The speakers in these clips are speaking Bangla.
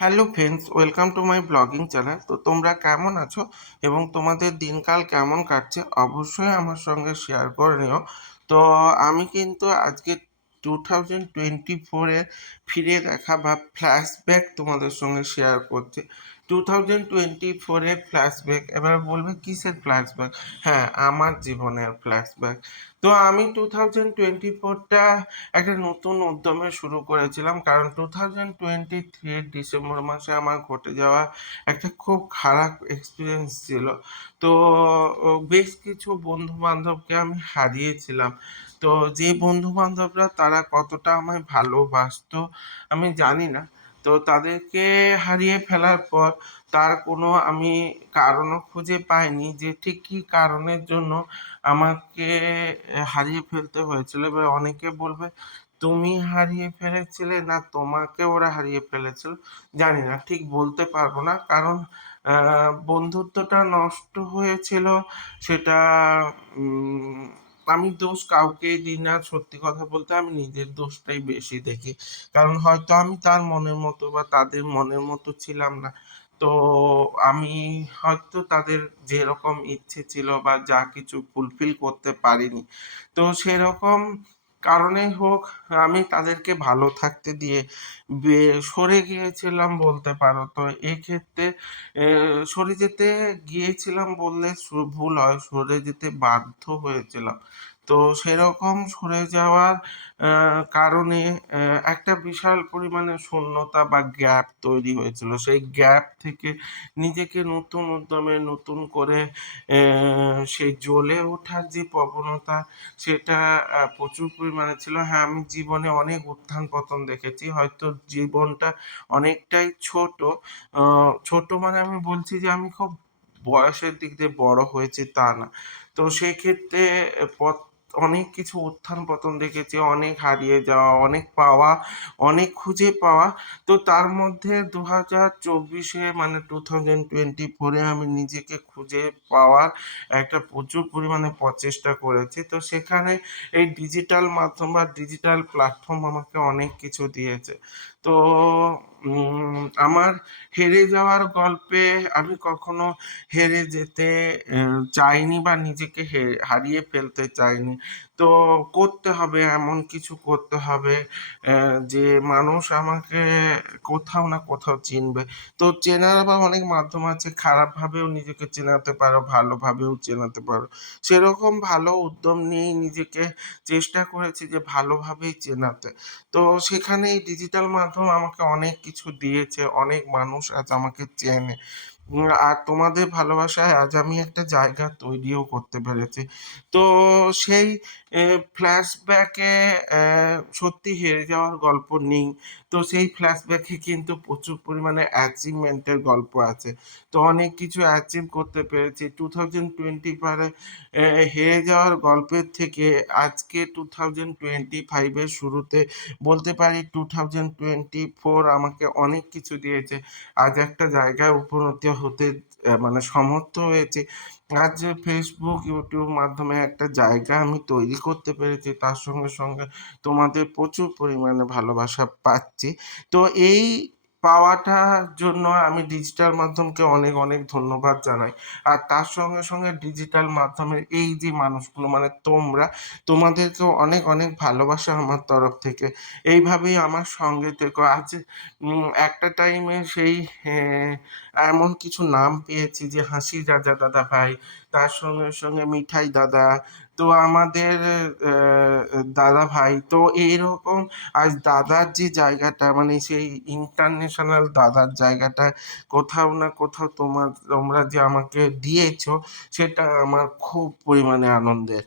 Hello friends, welcome to my blogging channel. তো তোমরা কেমন আছো এবং তোমাদের দিনকাল কেমন কাটছে অবশ্যই আমার সঙ্গে শেয়ার করে নিও। তো আমি কিন্তু আজকে টু থাউজেন্ড টোয়েন্টি ফোরে ফিরে দেখা বা ফ্ল্যাশব্যাক তোমাদের সঙ্গে শেয়ার করছি। টু থাউজেন্ড টোয়েন্টি ফোরের ফ্ল্যাশব্যাক এবার বলবে কিসের ফ্ল্যাশব্যাক হ্যাঁ আমার জীবনের ফ্ল্যাশব্যাক তো আমি টু থাউজেন্ড টোয়েন্টি ফোরটা একটা নতুন উদ্যমে শুরু করেছিলাম, কারণ টু থাউজেন্ড টোয়েন্টি থ্রির ডিসেম্বর মাসে আমার ঘটে যাওয়া একটা খুব খারাপ এক্সপিরিয়েন্স ছিল। তো বেশ কিছু বন্ধু বান্ধবকে আমি হারিয়েছিলাম। তো যে বন্ধু বান্ধবরা তারা কতটা আমায় ভালোবাসতো আমি জানি না। তো তাদেরকে হারিয়ে ফেলার পর তার কোনো আমি কারণও খুঁজে পাইনি যে ঠিক কী কারণের জন্য আমাকে হারিয়ে ফেলতে হয়েছিল। এবার অনেকে বলবে, তুমি হারিয়ে ফেলেছিলে না তোমাকে ওরা হারিয়ে ফেলেছিল? জানি না, ঠিক বলতে পারব না। কারণ বন্ধুত্বটা নষ্ট হয়েছিল, সেটা আমি দোষ কাউকে দিই না, সত্যি কথা বলতে আমি নিজের দোষটাই বেশি দেখি। কারণ হয়তো আমি তার মনের মতো বা তাদের মনের মতো ছিলাম না। তো আমি হয়তো তাদের যেরকম ইচ্ছে ছিল বা যা কিছু ফুলফিল করতে পারিনি। তো সেরকম কারণেই হোক, আমি তাদেরকে ভালো থাকতে দিয়ে সরে গিয়েছিলাম বলতে পারো। তো এক্ষেত্রে সরে যেতে গিয়েছিলাম বললে ভুল হয়, সরে যেতে বাধ্য হয়েছিলাম। তো সেরকম সরে যাওয়ার কারণে একটা বিশাল পরিমাণে শূন্যতা বা গ্যাপ তৈরি হয়েছিল। সেই গ্যাপ থেকে নিজেকে নতুন উদ্যমে নতুন করে সেই জ্বলে ওঠার যে প্রবণতা, সেটা প্রচুর পরিমাণে ছিল। হ্যাঁ আমি জীবনে অনেক উত্থান পতন দেখেছি। হয়তো জীবনটা অনেকটাই ছোট। ছোট মানে আমি বলছি যে আমি খুব বয়সের দিক দিয়ে বড় হয়েছি তা না। তো সেক্ষেত্রে, পথ অনেক কিছু উত্থান পতন দেখেছি, অনেক হারিয়ে যাওয়া, অনেক পাওয়া, অনেক খুঁজে পাওয়া। তো তার মধ্যে দু হাজার চব্বিশে মানে টু থাউজেন্ড টোয়েন্টি ফোরে আমি নিজেকে খুঁজে পাওয়ার একটা প্রচুর পরিমাণে প্রচেষ্টা করেছি। তো সেখানে এই ডিজিটাল মাধ্যম বা ডিজিটাল প্ল্যাটফর্ম আমাকে অনেক কিছু দিয়েছে। তো আমার হেরে যাওয়ার গল্পে আমি কখনো হেরে যেতে চাইনি বা নিজেকে হারিয়ে ফেলতে চাইনি। তো করতে হবে, এমন কিছু করতে হবে যে মানুষ আমাকে কোথাও না কোথাও চিনবে। তো চেনার বা অনেক মাধ্যম আছে, খারাপভাবেও নিজেকে চেনাতে পারো, ভালোভাবেও চেনাতে পারো। সেরকম ভালো উদ্যম নিয়েই নিজেকে চেষ্টা করেছি যে ভালোভাবেই চেনাতে। তো সেখানে এই ডিজিটাল মাধ্যম আমাকে অনেক কিছু দিয়েছে, অনেক মানুষ আজ আমাকে চেনে। আর তোমাদের ভালোবাসায় আজ আমি একটা জায়গা তৈরিও করতে পেরেছি। তো সেই ফ্ল্যাশব্যাকে সত্যি হেরে যাওয়ার গল্প নেই। তো সেই ফ্ল্যাশব্যাকে কিন্তু প্রচুর পরিমাণে অ্যাচিভমেন্টের গল্প আছে। তো অনেক কিছু অ্যাচিভ করতে পেরেছি। টু থাউজেন্ড টোয়েন্টি পারে হেরে যাওয়ার গল্পের থেকে আজকে টু থাউজেন্ড টোয়েন্টি ফাইভের শুরুতে বলতে পারি টু থাউজেন্ড টোয়েন্টি ফোর আমাকে অনেক কিছু দিয়েছে। আজ একটা জায়গায় উপনীত হতে মানে সমর্থ হয়েছে। আজ যে ফেসবুক ইউটিউব মাধ্যমে একটা জায়গা আমি তৈরি করতে পেরেছি, তার সঙ্গে সঙ্গে তোমাদের প্রচুর পরিমাণে ভালোবাসা পাচ্ছি। তো এই পাওয়াটার জন্য আমি ডিজিটাল মাধ্যমকে অনেক অনেক ধন্যবাদ জানাই। আর তার সঙ্গে সঙ্গে ডিজিটাল মাধ্যমের এই যে মানুষগুলো মানে তোমরা, তোমাদেরকেও অনেক অনেক ভালোবাসা আমার তরফ থেকে। এইভাবেই আমার সঙ্গে থেকে। আজ একটা টাইমে সেই এমন কিছু নাম পেয়েছি যে হাসি রাজা দাদা ভাই, তার সঙ্গে সঙ্গে মিঠাই দাদা তো আমাদের দাদা ভাই, তো এইরকম আজ দাদার যে জায়গাটা মানে সেই ইন্টারন্যাশনাল দাদার জায়গাটা, কোথাও না কোথাও তোমার, তোমরা যে আমাকে দিয়েছ, সেটা আমার খুব পরিমাণে আনন্দের।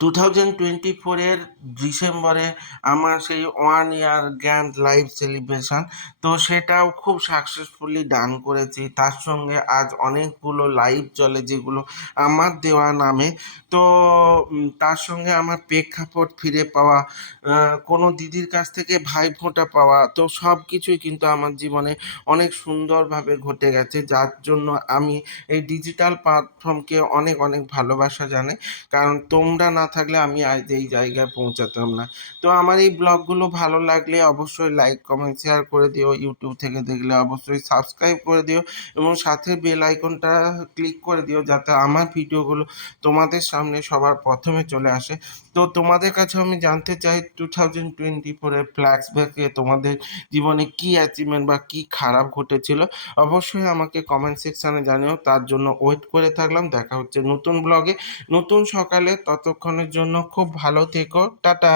টু থাউজেন্ড টোয়েন্টি ফোরের ডিসেম্বরে আমার সেই one year grand live celebration তো সেটাও খুব সাকসেসফুলি ডান করেছি। তার সঙ্গে আজ অনেকগুলো লাইভ চলে যেগুলো আমার দেওয়া নামে। তো তার সঙ্গে আমার প্রেক্ষাপট ফিরে পাওয়া কোনো দিদির কাছ থেকে ভাইফোঁটা পাওয়া, তো সব কিছুই কিন্তু আমার জীবনে অনেক সুন্দরভাবে ঘটে গেছে। যার জন্য আমি এই ডিজিটাল প্ল্যাটফর্মকে অনেক অনেক ভালোবাসা জানাই। কারণ তোমরা তোমরা না থাকলে আমি আজ এই জায়গায় পৌঁছাতাম না। তো আমার এই ব্লগগুলো ভালো লাগলে অবশ্যই লাইক কমেন্ট শেয়ার করে দিও। ইউটিউব থেকে দেখলে অবশ্যই সাবস্ক্রাইব করে দিও এবং সাথে বেল আইকনটা ক্লিক করে দিও যাতে আমার ভিডিওগুলো তোমাদের সামনে সবার প্রথমে চলে আসে। তো তোমাদের কাছে আমি জানতে চাই টু থাউজেন্ড টোয়েন্টি ফোরের ফ্ল্যাক্স ব্যাকে তোমাদের জীবনে কী অ্যাচিভমেন্ট বা কী খারাপ ঘটেছিল? অবশ্যই আমাকে কমেন্ট সেকশানে জানিও। তার জন্য ওয়েট করে থাকলাম। দেখা হচ্ছে নতুন ব্লগে নতুন সকালে ততক্ষণের জন্য খুব ভালো থেকো টাটা।